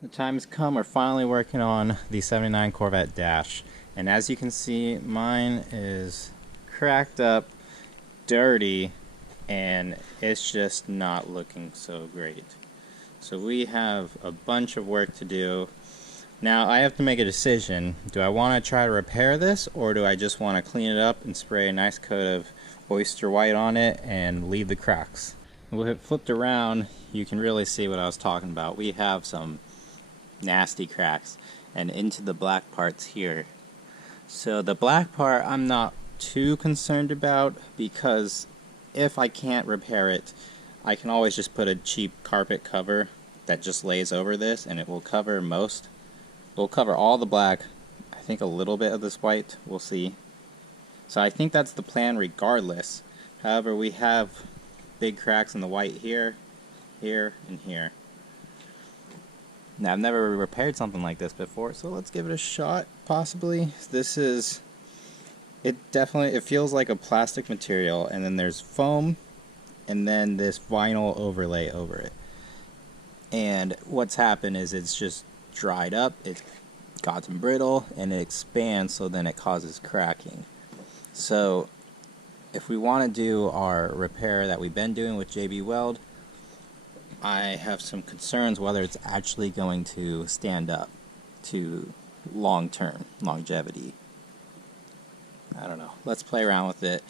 The time's come, we're finally working on the 79 Corvette dash. And as you can see, mine is cracked up, dirty, and it's just not looking so great. So we have a bunch of work to do. Now I have to make a decision. Do I want to try to repair this, or do I just want to clean it up and spray a nice coat of oyster white on it and leave the cracks? With it flipped around, you can really see what I was talking about. We have some nasty cracks and into the black parts here. So the black part I'm not too concerned about, because if I can't repair it, I can always just put a cheap carpet cover that just lays over this, and it will cover all the black. I think a little bit of this white, we'll see. So I think that's the plan regardless. However, we have big cracks in the white here, here, and here. Now, I've never repaired something like this before, so let's give it a shot, possibly. It feels like a plastic material, and then there's foam, and then this vinyl overlay over it. And what's happened is it's just dried up, it's gotten brittle, and it expands, so then it causes cracking. So, if we want to do our repair that we've been doing with JB Weld, I have some concerns whether it's actually going to stand up to long-term longevity. I don't know. Let's play around with it.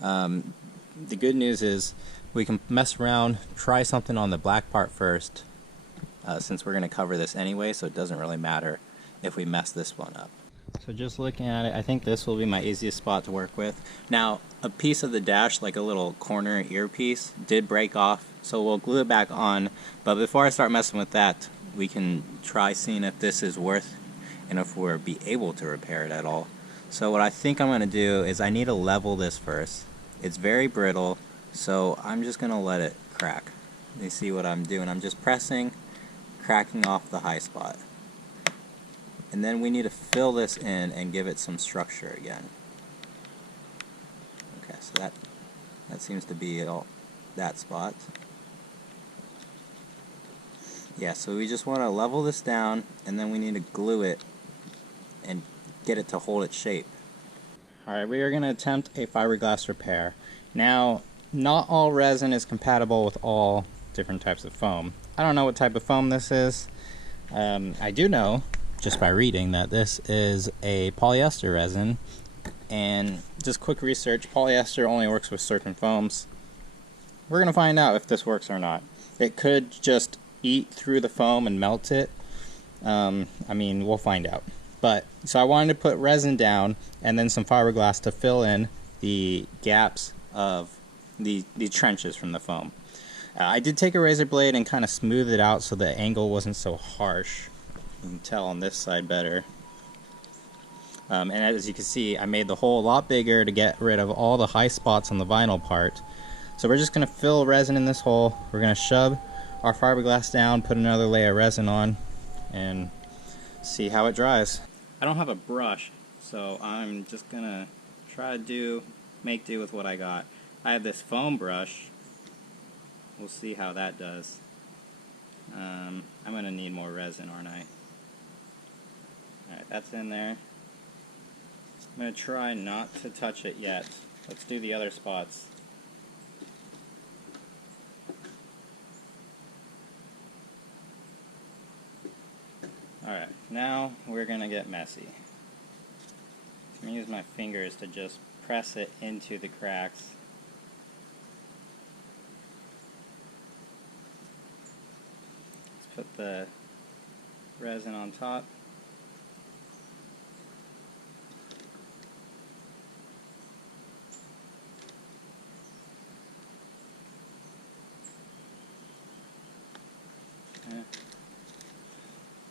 The good news is we can mess around, try something on the black part first, since we're going to cover this anyway, so it doesn't really matter if we mess this one up. So just looking at it, I think this will be my easiest spot to work with. Now, a piece of the dash, like a little corner earpiece, did break off, so we'll glue it back on. But before I start messing with that, we can try seeing if this is worth, and if we'll be able to repair it at all. So what I think I'm going to do is I need to level this first. It's very brittle, so I'm just going to let it crack. You see what I'm doing? I'm just pressing, cracking off the high spot. And then we need to fill this in and give it some structure again. Okay, so that seems to be all that spot. Yeah, so we just want to level this down, and then we need to glue it and get it to hold its shape. Alright, we are going to attempt a fiberglass repair. Now, not all resin is compatible with all different types of foam. I don't know what type of foam this is. I do know, just by reading, that this is a polyester resin, and just quick research, polyester only works with certain foams. We're going to find out if this works or not. It could just eat through the foam and melt it. I mean, we'll find out. But, so I wanted to put resin down and then some fiberglass to fill in the gaps of the trenches from the foam. I did take a razor blade and kind of smooth it out so the angle wasn't so harsh. You can tell on this side better. And as you can see, I made the hole a lot bigger to get rid of all the high spots on the vinyl part. So we're just going to fill resin in this hole. We're going to shove our fiberglass down, put another layer of resin on, and see how it dries. I don't have a brush, so I'm just going to try to make do with what I got. I have this foam brush. We'll see how that does. I'm going to need more resin, aren't I? Alright, that's in there. I'm going to try not to touch it yet. Let's do the other spots. Alright, now we're going to get messy. I'm going to use my fingers to just press it into the cracks. Let's put the resin on top.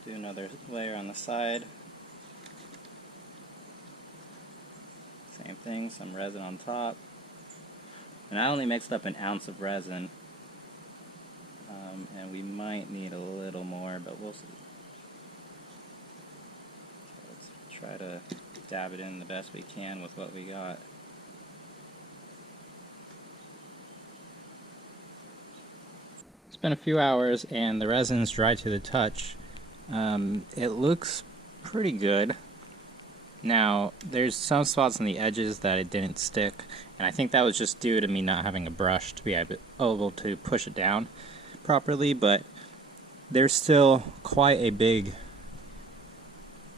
Do another layer on the side. Same thing, some resin on top. And I only mixed up an ounce of resin. And we might need a little more, but we'll see. So let's try to dab it in the best we can with what we got. It's been a few hours and the resin's dry to the touch, It looks pretty good. Now, there's some spots on the edges that it didn't stick, and I think that was just due to me not having a brush to be able to push it down properly, but there's still quite a big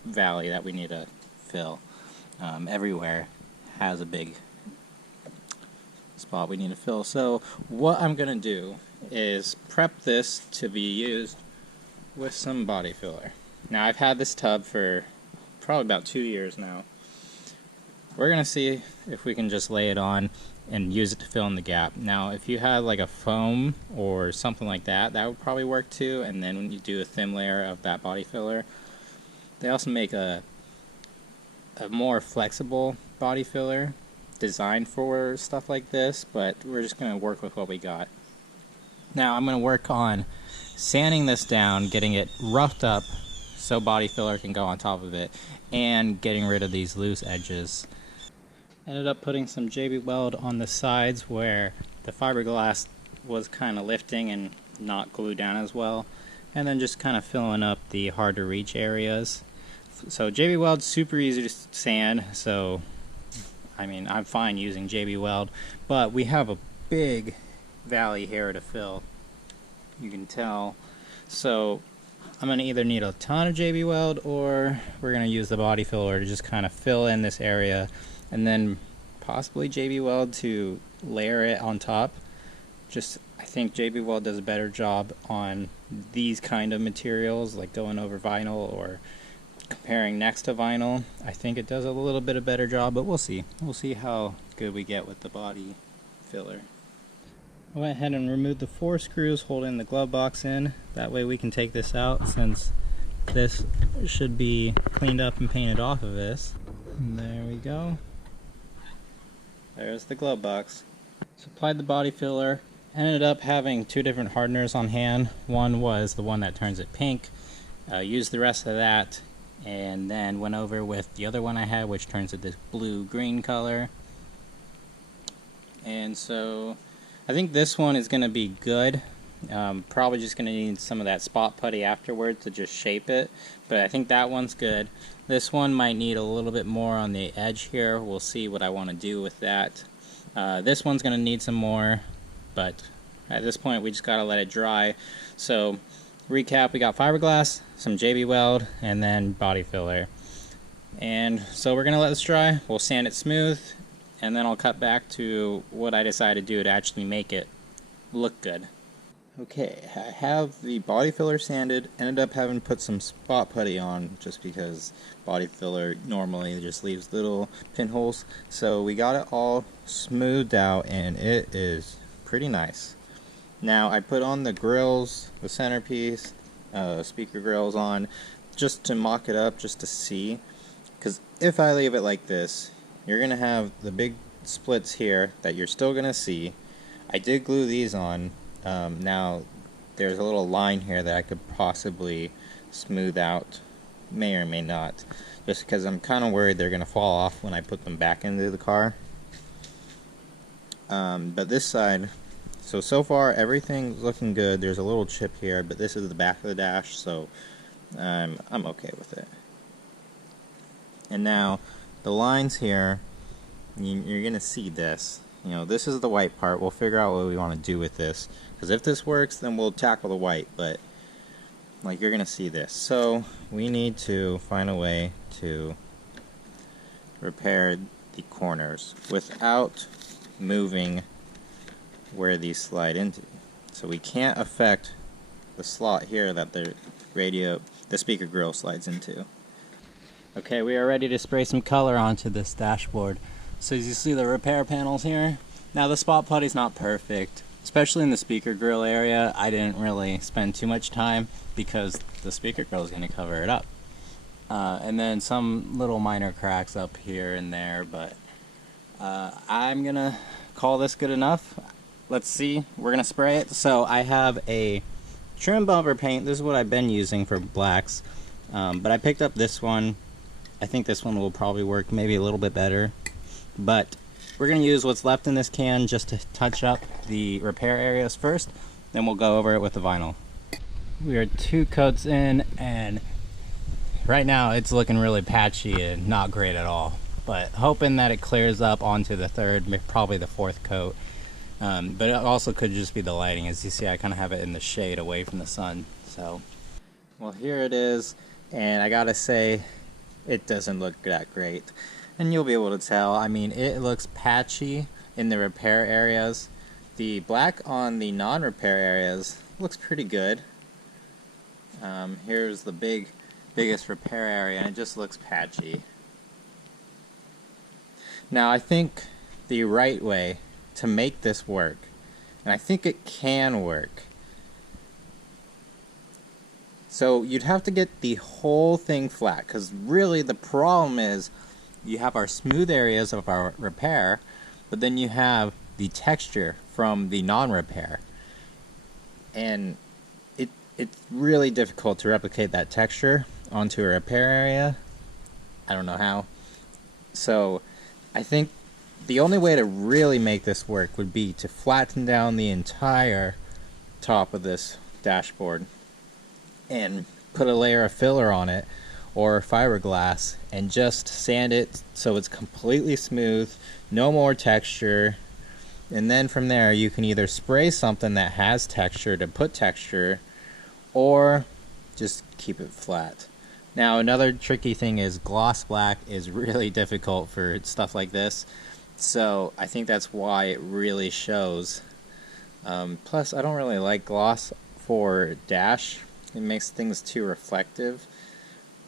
valley that we need to fill. Everywhere has a big spot we need to fill. So what I'm going to do is prep this to be used with some body filler. Now, I've had this tub for probably about 2 years now. We're going to see if we can just lay it on and use it to fill in the gap. Now, if you had like a foam or something like that, that would probably work too. And then when you do a thin layer of that body filler, they also make a more flexible body filler designed for stuff like this, but we're just going to work with what we got. Now, I'm going to work on sanding this down, getting it roughed up so body filler can go on top of it, and getting rid of these loose edges. Ended up putting some JB Weld on the sides where the fiberglass was kind of lifting and not glued down as well, and then just kind of filling up the hard to reach areas. So JB Weld's super easy to sand, so I mean, I'm fine using JB Weld, but we have a big valley here to fill, you can tell. So I'm going to either need a ton of JB Weld, or we're going to use the body filler to just kind of fill in this area, and then possibly JB Weld to layer it on top. I think JB Weld does a better job on these kind of materials, like going over vinyl or comparing next to vinyl. I think it does a little bit of better job, but we'll see. We'll see how good we get with the body filler. I went ahead and removed the 4 screws holding the glove box in. That way we can take this out, since this should be cleaned up and painted off of this. And there we go. There's the glove box. Supplied the body filler. Ended up having 2 different hardeners on hand. One was the one that turns it pink. Used the rest of that, and then went over with the other one I had, which turns it this blue-green color. And so I think this one is going to be good. Probably just going to need some of that spot putty afterwards to just shape it, but I think that one's good. This one might need a little bit more on the edge here. We'll see what I want to do with that. This one's going to need some more, but at this point we just got to let it dry. So recap, we got fiberglass, some JB Weld, and then body filler. And so we're going to let this dry. We'll sand it smooth, and then I'll cut back to what I decided to do to actually make it look good. Okay, I have the body filler sanded. Ended up having to put some spot putty on just because body filler normally just leaves little pinholes. So we got it all smoothed out, and it is pretty nice. Now I put on the grills, the centerpiece, speaker grills on, just to mock it up, just to see. Because if I leave it like this, you're going to have the big splits here that you're still going to see. I did glue these on. Now there's a little line here that I could possibly smooth out, may or may not, just because I'm kind of worried they're going to fall off when I put them back into the car. But this side, so far everything's looking good. There's a little chip here, but this is the back of the dash, so I'm okay with it. And now the lines here, you're going to see this. You know, this is the white part. We'll figure out what we want to do with this, because if this works, then we'll tackle the white, but like, you're going to see this. So we need to find a way to repair the corners without moving where these slide into. So we can't affect the slot here that the speaker grill slides into. Okay, we are ready to spray some color onto this dashboard. So as you see the repair panels here, now the spot putty's not perfect, especially in the speaker grill area. I didn't really spend too much time because the speaker grill is going to cover it up. And then some little minor cracks up here and there, but I'm going to call this good enough. Let's see, we're going to spray it. So I have a trim bumper paint. This is what I've been using for blacks, but I picked up this one. I think this one will probably work maybe a little bit better. But we're going to use what's left in this can just to touch up the repair areas first, then we'll go over it with the vinyl. We are 2 coats in, and right now it's looking really patchy and not great at all. But hoping that it clears up onto the 3rd, probably the 4th coat. But it also could just be the lighting. As you see, I kind of have it in the shade away from the sun. So, well, here it is, and I gotta say, it doesn't look that great. And you'll be able to tell. I mean, it looks patchy in the repair areas. The black on the non-repair areas looks pretty good. Here's the biggest repair area, and it just looks patchy. Now, I think the right way to make this work, and I think it can work, so you'd have to get the whole thing flat, because really the problem is you have our smooth areas of our repair, but then you have the texture from the non-repair, and it's really difficult to replicate that texture onto a repair area. I don't know how. So I think the only way to really make this work would be to flatten down the entire top of this dashboard and put a layer of filler on it or fiberglass and just sand it so it's completely smooth, no more texture. And then from there you can either spray something that has texture to put texture, or just keep it flat. Now, another tricky thing is gloss black is really difficult for stuff like this, so I think that's why it really shows. Plus, I don't really like gloss for dash. It makes things too reflective,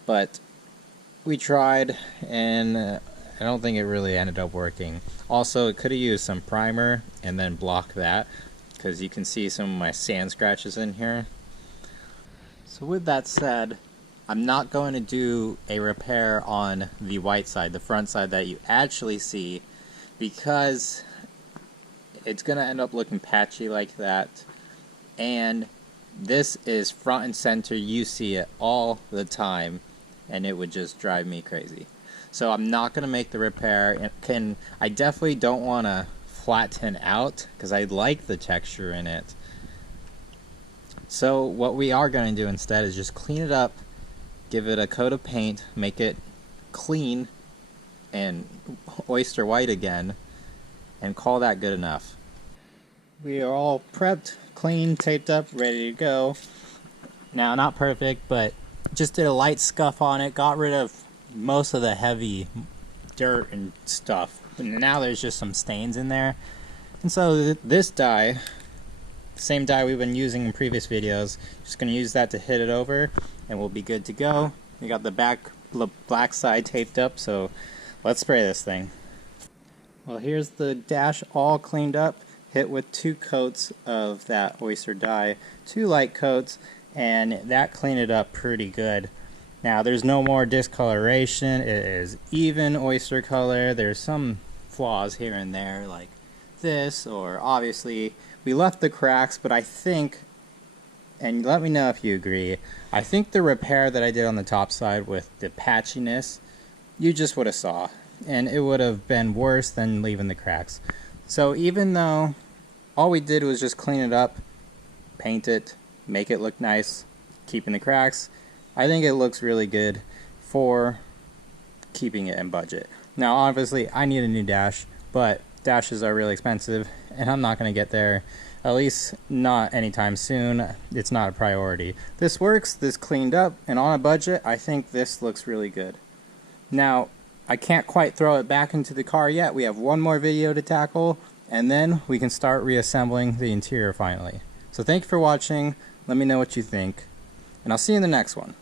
but we tried, and I don't think it really ended up working. Also, it could have used some primer and then block that, because you can see some of my sand scratches in here. So with that said, I'm not going to do a repair on the white side, the front side that you actually see, because it's going to end up looking patchy like that. And this is front and center, you see it all the time, and it would just drive me crazy. So I'm not going to make the repair. I definitely don't want to flatten out, because I like the texture in it. So what we are going to do instead is just clean it up, give it a coat of paint, make it clean and oyster white again, and call that good enough. We are all prepped, clean, taped up, ready to go. Now, not perfect, but just did a light scuff on it, got rid of most of the heavy dirt and stuff. But now there's just some stains in there. And so this dye, same dye we've been using in previous videos, just going to use that to hit it over and we'll be good to go. We got the black side taped up, so let's spray this thing. Well, here's the dash all cleaned up, hit with 2 coats of that oyster dye, 2 light coats, and that cleaned it up pretty good. Now there's no more discoloration, it is even oyster color. There's some flaws here and there like this, or obviously we left the cracks, but I think, and let me know if you agree, I think the repair that I did on the top side with the patchiness, you just would have saw, and it would have been worse than leaving the cracks. So even though all we did was just clean it up, paint it, make it look nice, keeping the cracks, I think it looks really good for keeping it in budget. Now obviously I need a new dash, but dashes are really expensive and I'm not going to get there, at least not anytime soon. It's not a priority. This works, this cleaned up, and on a budget I think this looks really good. Now I can't quite throw it back into the car yet. We have one more video to tackle and then we can start reassembling the interior finally. So thank you for watching, let me know what you think, and I'll see you in the next one.